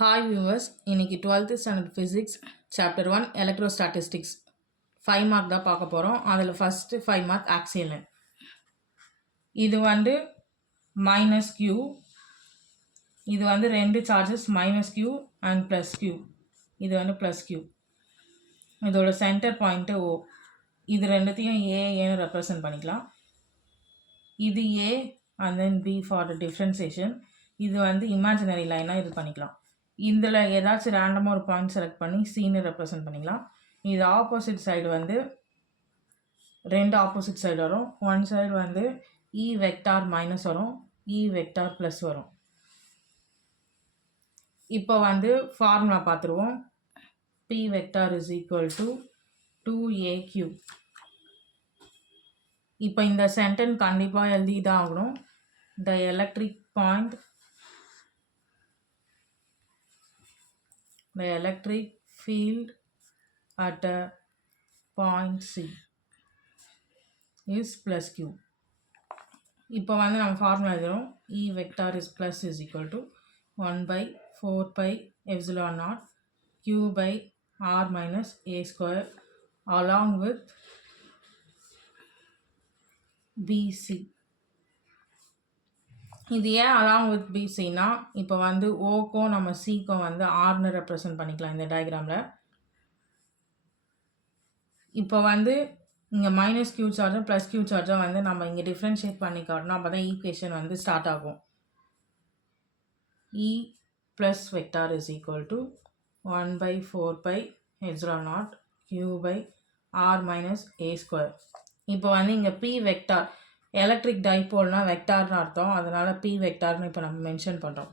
Hi viewers, இன்னைக்கு 12th standard physics chapter 1 எலக்ட்ரோஸ்டாட்டிஸ்டிக்ஸ் 5 mark தான் பார்க்க போகிறோம். அதில் ஃபஸ்ட்டு 5 மார்க் ஆக்சியல் லைன். இது வந்து மைனஸ் கியூ, இது வந்து ரெண்டு charges minus Q and plus Q, இது வந்து ப்ளஸ் கியூ. இதோட சென்டர் பாயிண்ட்டு ஓ. இது ரெண்டுத்தையும் ஏன்னு ரெப்ரசன்ட் பண்ணிக்கலாம். இது A and then B for the differentiation. இது வந்து இமேஜினரி லைனாக இது பண்ணிக்கலாம். இதில் ஏதாச்சும் ரேண்டமாக ஒரு பாயிண்ட் செலக்ட் பண்ணி சீனை ரெப்ரசன்ட் பண்ணிக்கலாம். இது ஆப்போசிட் சைடு வந்து ரெண்டு ஆப்போசிட் சைடு வரும். ஒன் சைடு வந்து இ வெக்டார் மைனஸ் வரும், இ வெக்டார் ப்ளஸ் வரும். இப்போ வந்து ஃபார்முலா பார்த்துருவோம். P vector is equal to 2AQ. இப்போ இந்த சென்டென்ஸ் கண்டிப்பாக எழுதி தான் ஆகணும். The electric point, the electric field at a point C is plus Q. இப்போ வந்து நம்ம ஃபார்முலா எழுதுறோம். E vector is plus is equal to 1 by 4 pi epsilon naught Q by R minus A square along with BC. இது ஏன் along with பிசின்னா, இப்போ வந்து ஓக்கும் நம்ம சிக்கும் வந்து ஆர்னு ரெப்ரசன்ட் பண்ணிக்கலாம் இந்த டயக்ராமில். இப்போ வந்து இங்கே மைனஸ் கியூ சார்ஜும் ப்ளஸ் கியூ சார்ஜும் வந்து நம்ம இங்கே டிஃப்ரென்ஷியேட் பண்ணி காட்டணும். அப்போ தான் ஈக்குவேஷன் வந்து ஸ்டார்ட் ஆகும். E plus vector is equal to 1 by 4 pi epsilon naught Q by R minus A square. இப்போ வந்து இங்கே பி வெக்டார், எலக்ட்ரிக் டைபோல்னா வெக்டார்னு அர்த்தம், அதனால் பி வெக்டார்னு இப்போ நம்ம மென்ஷன் பண்ணுறோம்.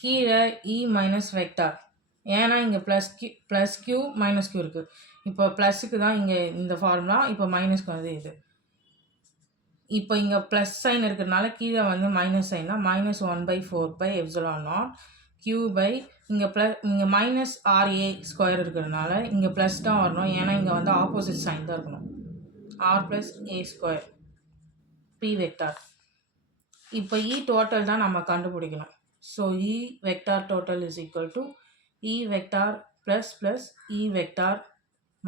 கீழே இ மைனஸ் வெக்டார், ஏன்னா இங்கே ப்ளஸ் கியூ மைனஸ் கியூ இருக்குது. இப்போ ப்ளஸுக்கு தான் இங்கே இந்த ஃபார்முலா, இப்போ மைனஸ்க்கு வந்து இது. இப்போ இங்கே ப்ளஸ் சைன் இருக்கிறதுனால கீழே வந்து மைனஸ் சைன்னா minus 1 by 4 pi epsilon naught Q by இங்கே மைனஸ் RA ஸ்கொயர் இருக்கிறதுனால இங்கே ப்ளஸ் தான் வரணும், ஏன்னா இங்கே வந்து ஆப்போசிட் சைன் தான் இருக்கணும். R plus A square P vector. இப்போ E total தான் நம்ம கண்டுபிடிக்கணும். So E vector total is equal to E vector plus plus E vector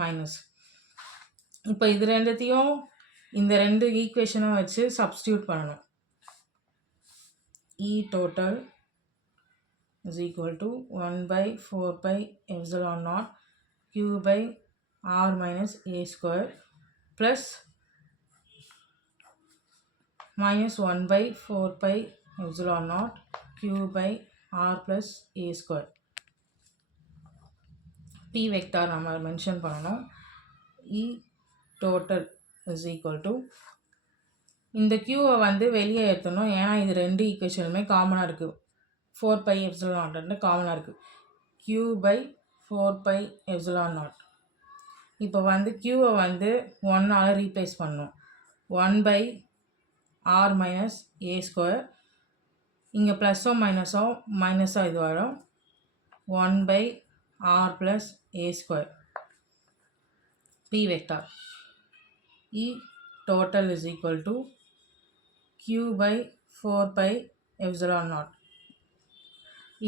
minus. இப்போ இது ரெண்டுத்தையும் இந்த ரெண்டு ஈக்குவேஷனும் வச்சு சப்ஸ்டியூட் பண்ணணும். E total is equal to 1 by 4 pi epsilon naught Q by R minus A square plus minus 1 by 4 pi epsilon naught Q by R plus A square. P vector நம்ம mention பண்ணணும். E total is equal to, இந்த Qவை வந்து வெளியே ஏற்றணும், ஏன்னா இது ரெண்டு ஈக்குவேஷனுமே காமனாக இருக்குது. 4 pi epsilon naught காமனாக இருக்குது. Q by 4 pi epsilon naught. இப்போ வந்து Qவை வந்து 1ஆல் ரீப்ளேஸ் பண்ணணும். 1 by R minus A square, இங்கே ப்ளஸ்ஸோ மைனஸோ மைனஸோ இது வரும். 1 by R plus A square. P vector E total is equal to Q by 4 pi epsilon naught.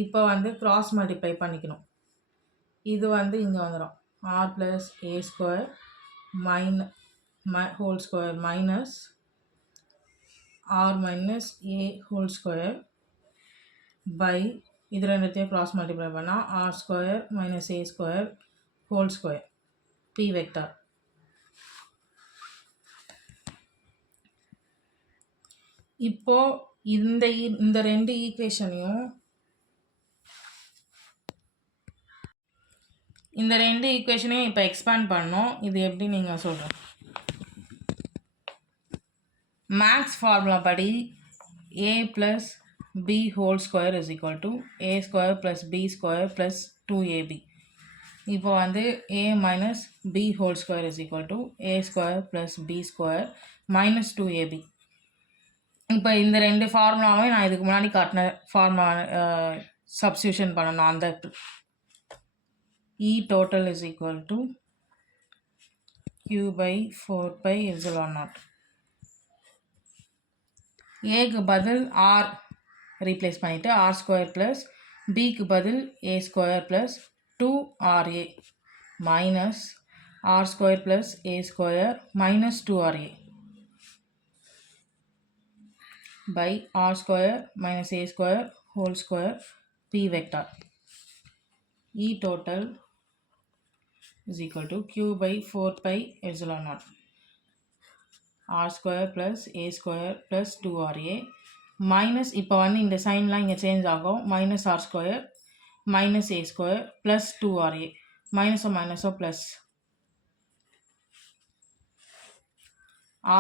இப்போ வந்து கிராஸ் மல்டிப்ளை பண்ணிக்கணும். இது வந்து இங்கே வந்துடும். R plus A square whole square minus R minus A whole square by, இது ரெண்டுத்தையும் cross multiply பண்ணால் R square minus A square whole square. P vector. இப்போ இந்த ரெண்டு ஈக்குவேஷனையும் இப்போ எக்ஸ்பேண்ட் பண்ணோம். இது எப்படி நீங்கள் சொல்கிறேன். மேக்ஸ் ஃபார்முலா படி A plus B whole square is equal to A square plus B square plus 2AB. இப்போ வந்து A minus B whole square is equal to A square plus B square minus 2AB. இப்போ இந்த ரெண்டு ஃபார்முலாவே நான் இதுக்கு முன்னாடி காட்டின ஃபார்முலா சப்ஸ்டியூஷன் பண்ணணும். அந்த E total is equal to Q by 4 pi epsilon naught. ஏக்கு பதில் R ரீப்ளேஸ் பண்ணிவிட்டு R square plus bக்கு பதில் a square plus 2ra minus r square plus a square minus 2ra by r square minus a square whole square p vector. E total is equal to q by 4 pi epsilon naught r square plus a square plus 2ra minus இப்போ வந்து இந்த சைன்லாம் இங்கே change ஆகும் minus r square minus a square plus 2ra minus plus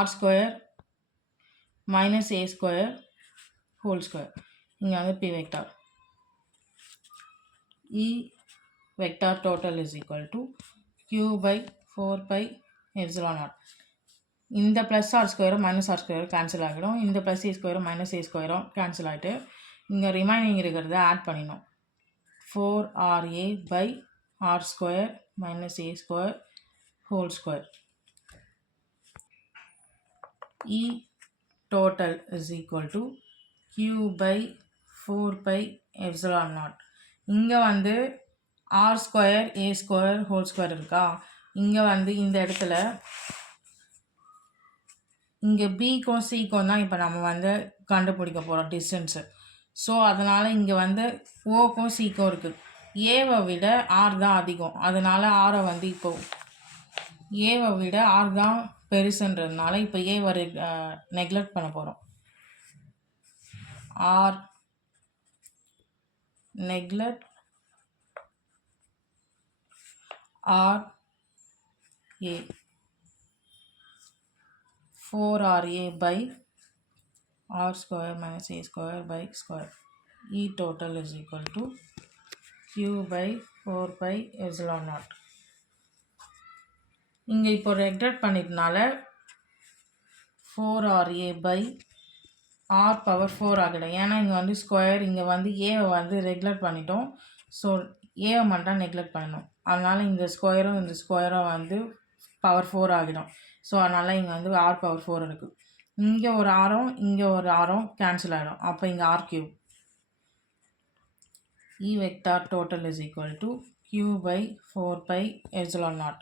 r square minus a square whole square இங்கே வந்து p vector. E vector total is equal to q by 4 pi epsilon naught. இந்த plus R ஸ்கொயரும் minus R ஸ்கொயரும் cancel ஆகிடும். இந்த plus A ஸ்கொயரும் minus A ஸ்கொயரும் cancel ஆகிட்டு இங்கே ரிமைனிங் இருக்கிறத ஆட் பண்ணிடணும். 4ra by r square minus A square whole square. E total is equal to q by 4 pi epsilon naught. இங்கே வந்து r ஸ்கொயர் ஏ ஸ்கொயர் ஹோல் ஸ்கொயர் இருக்கா, இங்கே வந்து இந்த இடத்துல இங்கே பிக்கும் சிக்கும் தான் இப்போ நம்ம வந்து கண்டுபிடிக்க போகிறோம் டிஸ்டன்ஸு. ஸோ அதனால் இங்கே வந்து ஓக்கும் சிக்கும் இருக்குது. ஏவை விட ஆர் தான் அதிகம், அதனால் ஆரை வந்து இப்போ ஏவை விட ஆர் தான் பெருசுன்றதுனால இப்போ ஏவை நெக்லெக்ட் பண்ண போகிறோம். R neglect R A 4ra by r square minus a square by square. E total is equal to q by 4 pi epsilon naught. இங்கே இப்போ ரெக்டட் பண்ணிட்டனால 4ra by r பவர் 4 ஆகிடும். ஏன்னா இங்கே வந்து ஸ்கொயர், இங்கே வந்து ஏவை வந்து ரெகுலர் பண்ணிட்டோம். ஸோ ஏவை மட்டும் நெக்லெக்ட் பண்ணணும். அதனால் இந்த ஸ்கொயரும் இந்த ஸ்கொயரும் வந்து பவர் 4 ஆகிடும். ஸோ அதனால் இங்கே வந்து r பவர் 4 இருக்குது. இங்கே ஒரு ஆரம் இங்கே ஒரு ஆரம் கேன்சல் ஆகிடும். அப்போ இங்கே r cube. E vector total is equal to q by 4 pi epsilon naught.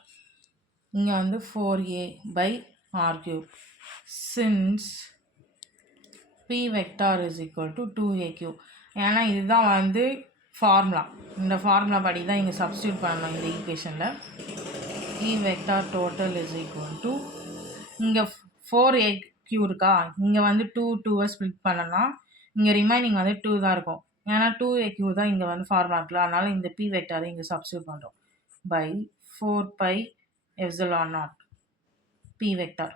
இங்கே வந்து 4a by r cube. Since p vector is equal to 2aq. ஏன்னா இதுதான் வந்து ஃபார்முலா. இந்த ஃபார்முலா படி தான் இங்கே சப்ஸ்டியூட் பண்ணணும் இந்த ஈக்குவேஷனில். E vector total is equal to இங்கே 4aq இருக்கா, இங்கே வந்து 2 ஸ்ப்ளிட் பண்ணலாம். இங்கே ரிமைனிங் வந்து 2 தான் இருக்கும். ஏன்னா 2aq தான் இங்கே வந்து ஃபார்முலா இருக்குல்ல, அதனால் இந்த p வெக்டாரை இங்கே சப்ஸ்டியூட் பண்ணுறோம். By 4 pi epsilon naught p vector.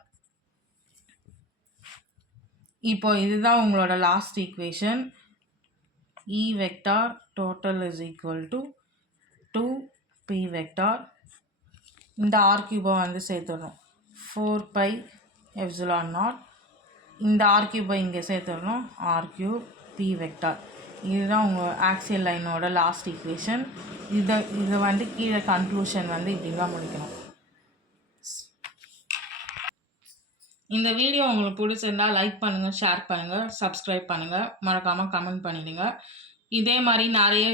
இப்போ இதுதான் உங்களோட last equation. E vector total is equal to 2p vector. இந்த r கியூபை வந்து சேர்த்துடணும். 4 pi epsilon naught. இந்த r கியூபை இங்கே சேர்த்துடணும். r cube p vector. இதுதான் உங்கள் ஆக்சியல் லைனோட லாஸ்ட் ஈக்குவேஷன். இதை வந்து கீழே கன்க்ளூஷன் வந்து இப்படி தான் முடிக்கணும். இந்த வீடியோ உங்களுக்கு பிடிச்சிருந்தா லைக் பண்ணுங்கள், ஷேர் பண்ணுங்கள், சப்ஸ்கிரைப் பண்ணுங்கள், மறக்காமல் கமெண்ட் பண்ணிடுங்க. இதே மாதிரி நிறைய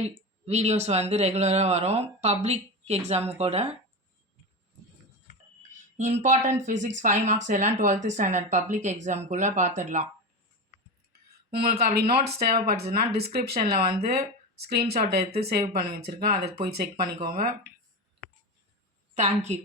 வீடியோஸ் வந்து ரெகுலராக வரும். பப்ளிக் எக்ஸாமு கூட இம்பார்ட்டன்ட் ஃபிசிக்ஸ் 5 மார்க்ஸ் எல்லாம் 12th ஸ்டாண்டர்ட் பப்ளிக் எக்ஸாமுக்குள்ளே பார்த்துடலாம். உங்களுக்கு அப்படி நோட்ஸ் தேவைப்படுச்சுன்னா டிஸ்கிரிப்ஷனில் வந்து ஸ்க்ரீன்ஷாட் எடுத்து சேவ் பண்ணி வச்சுருக்கேன், அதை போய் செக் பண்ணிக்கோங்க. தேங்க்யூ.